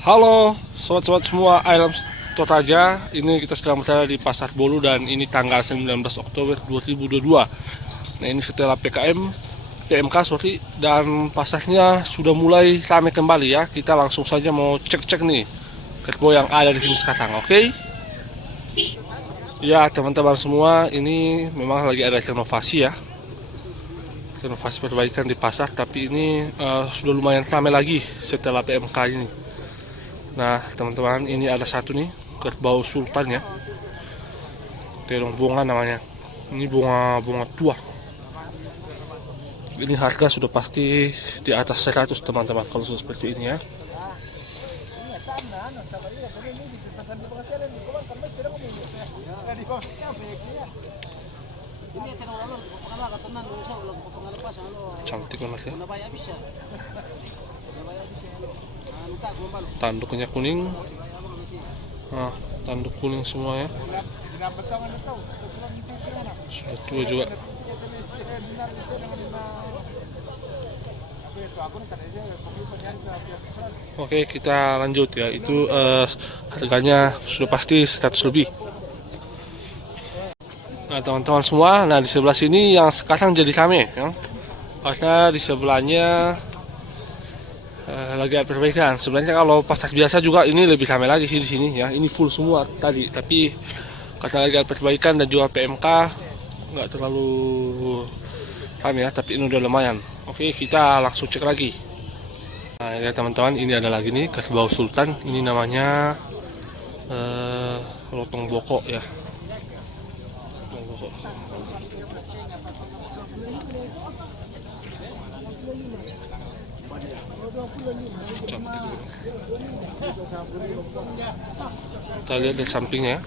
Halo sobat-sobat semua, Alam Totaja. Ini kita sedang berada di Pasar Bolu dan ini tanggal 19 Oktober 2022. Nah, ini setelah PMK sorry, dan pasarnya sudah mulai ramai kembali ya. Kita langsung saja mau cek-cek nih kerbau yang ada di sini sekarang, oke? Ya teman-teman semua, ini memang lagi ada renovasi ya. Renovasi perbaikan di pasar, tapi ini sudah lumayan ramai lagi setelah PMK ini. Nah teman-teman, ini ada satu nih kerbau sultan ya, terong bunga namanya. Ini bunga tua. Ini harga sudah pasti di atas 100 teman-teman kalau sudah seperti ini ya. Cantik banget ya. Tanduknya kuning. Nah, tanduk kuning semua ya. Sudah tua juga. Oke, kita lanjut ya. Itu harganya sudah pasti 100 lebih. Nah teman-teman semua, nah di sebelah sini yang sekarang jadi kami ya. Karena di sebelahnya lagi ada perbaikan. Sebenarnya kalau pasar biasa juga ini lebih ramai lagi sih di sini ya. Ini full semua tadi, tapi karena lagi ada perbaikan dan juga PMK nggak terlalu ramai ya, tapi ini udah lumayan. Oke, kita langsung cek lagi. Nah ya teman-teman, ini ada lagi nih kerbau sultan. Ini namanya lotong boko ya. Lotong boko. Cantik. Kita lihat dari sampingnya.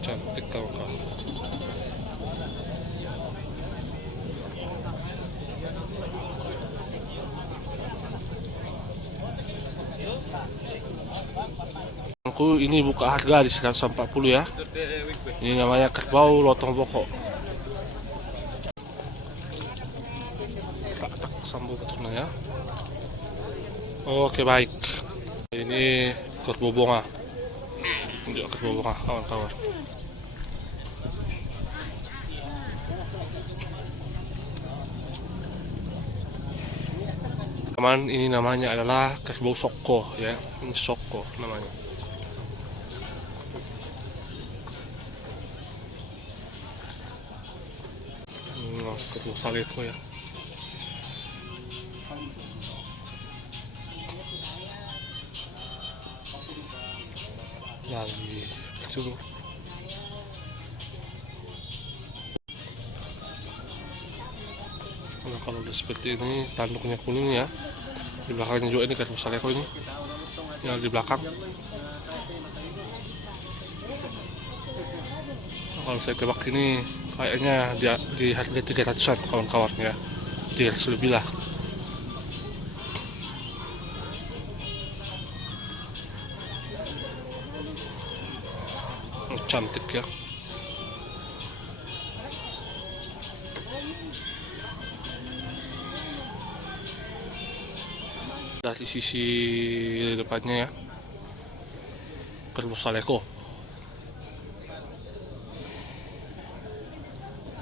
Cantik kawan-kawan. Ini buka harga di 140 ya. Ini namanya kerbau lotong boko. Tak sambung betulnya ya. Oke baik. Ini kerbau bunga. Ini kerbau bunga kawan-kawan. Teman, ini namanya adalah kerbau soko ya. Ini soko namanya. Kerbau saleko ya. Lagi suruh. Nah, kalau udah seperti ini, tanduknya kuning ya. Di belakangnya juga ini kerbau saleko ini. Yang di belakang. Kalau saya tebak ini kayaknya di harga 300-an kawan-kawan ya. 300 lebih lah. Cantik ya. Dari sisi depannya ya, kerbau saleko.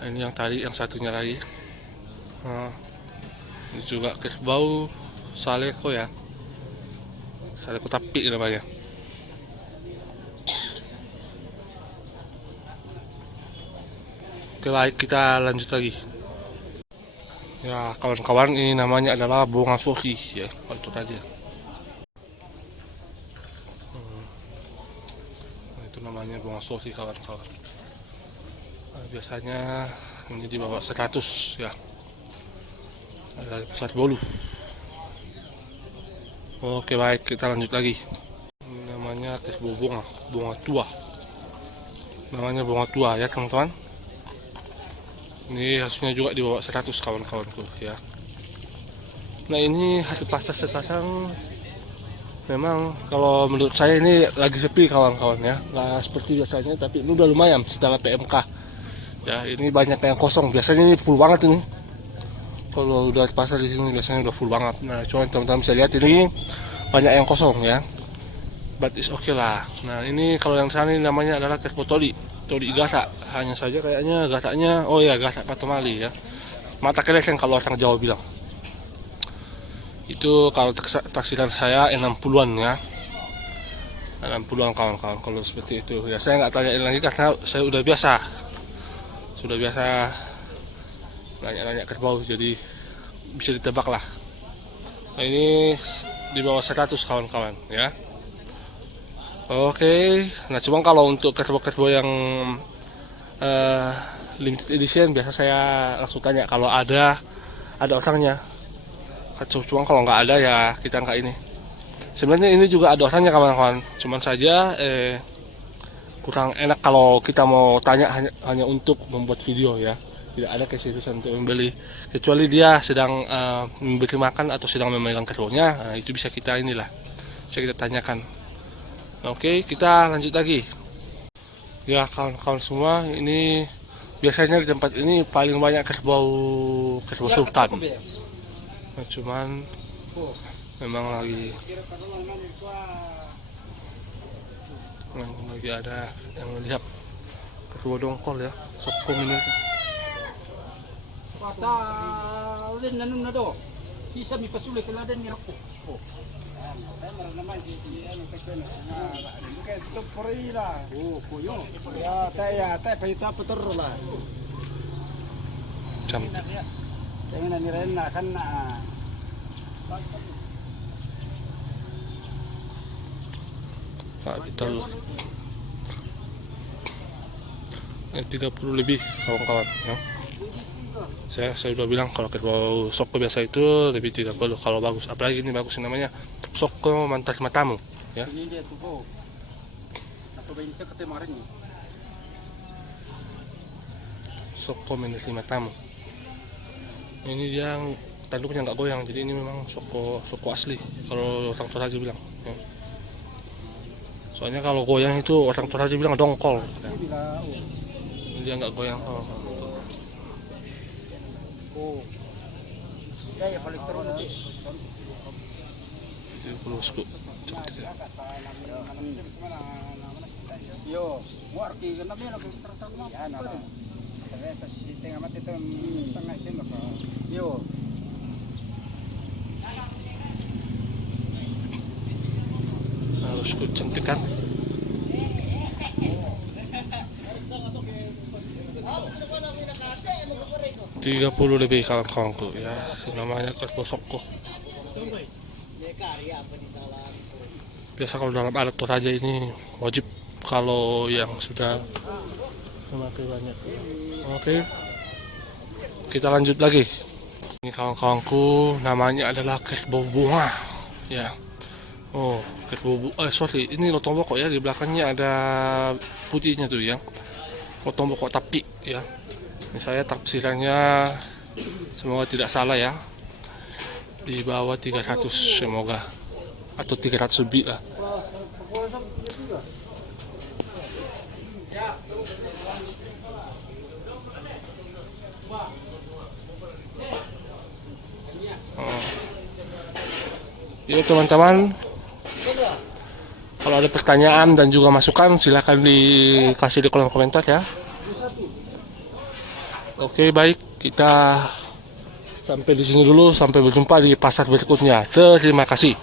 Nah, ini yang tadi, yang satunya lagi. Nah, ini juga kerbau saleko ya. Saleko tapi namanya. Oke baik, kita lanjut lagi. Ya kawan-kawan, ini namanya adalah bunga sosi ya. Itu tadi. Nah, itu namanya bunga sosi kawan-kawan. Nah, biasanya ini di bawah 100 ya. Dari pasar Bolu. Oke baik, kita lanjut lagi. Ini namanya kerbau bunga tua. Namanya bunga tua ya teman-teman. Ini harusnya juga di bawah 100 kawan-kawanku ya. Nah ini hari pasar sekarang memang kalau menurut saya ini lagi sepi kawan-kawan ya. Nggak seperti biasanya, tapi ini udah lumayan setelah PMK. Ya, ini banyak yang kosong. Biasanya ini full banget ini. Kalau udah pasar di sini biasanya udah full banget. Nah, cuman teman-teman bisa lihat ini banyak yang kosong ya. But it's okay lah. Nah, ini kalau yang sana ini namanya adalah kerbau toli gata. Hanya saja kayaknya gatanya, oh ya gata patomali ya. Mata kelesen kalau orang Jawa bilang. Itu kalau taksiran saya 60-an ya. 60-an kawan-kawan kalau seperti itu. Ya saya nggak tanyain lagi karena saya udah biasa. Sudah biasa nanya-nanya kerbau, jadi bisa ditebak lah. Nah, ini di bawah 100 kawan-kawan ya. Oke, nah cuma kalau untuk kerbau-kerbau yang limited edition biasa saya langsung tanya kalau ada orangnya. Cuma kalau nggak ada ya kita nggak ini. Sebenarnya ini juga ada orangnya kawan-kawan, cuman saja kurang enak kalau kita mau tanya hanya untuk membuat video ya. Tidak ada keseriusan untuk membeli, kecuali dia sedang memberi makan atau sedang memegang kerbaunya. Nah, itu bisa kita bisa kita tanyakan. Oke, kita lanjut lagi. Ya kawan-kawan semua, ini biasanya di tempat ini paling banyak kerbau sultan. Nah, cuman memang lagi ada yang melihat kerbau dongkol ya, sokkom ini. Kata ulit na nun na do. Isa mi pasuloy kala din mirako. Oh. Naman di ano kasi na. Kaya to porila. Oh, kuyo. Ya, tay paita petero lah. Jam. Saya na niren na kan na. Kita yang 30 lebih kawan-kawan ya. Saya udah bilang kalau kerbau sokko biasa itu lebih 30 kalau bagus, apalagi ini bagus namanya sokko mantas matamu ya. Ini dia tuh po. Atau bayi saya kemarin nih. Sokko mantas matamu. Ini yang tanduknya nggak goyang, jadi ini memang sokko asli kalau orang Toraja bilang ya. Soalnya kalau goyang itu orang Toraja bilang dongkol ya. Ini dia nggak goyang. Oh. Ya balik terus nanti. Itu bosku. Yo, warki kenapa ya lagi tertanggung? Ya, nah. Terus si tengah mati itu tengah itu apa? Yo. Bosku cantik kan? Tiga 30 lebih kawan-kawanku ya, namanya kerbau sokko. Biasa kalau dalam adat Toraja ini wajib kalau yang sudah memakai banyak. Oke, kita lanjut lagi. Ini kawan-kawanku namanya adalah kerbau bunga ya. Oh, kerbau sorry, ini lotong bokok ya, di belakangnya ada putihnya tuh ya. Lotong bokok tapi ya. Ini saya tafsirannya semoga tidak salah ya, di bawah 300 semoga, atau 300 lebih lah. Ya teman-teman, kalau ada pertanyaan dan juga masukan silahkan dikasih di kolom komentar ya. Oke, baik, kita sampai di sini dulu, sampai berjumpa di pasar berikutnya. Terima kasih.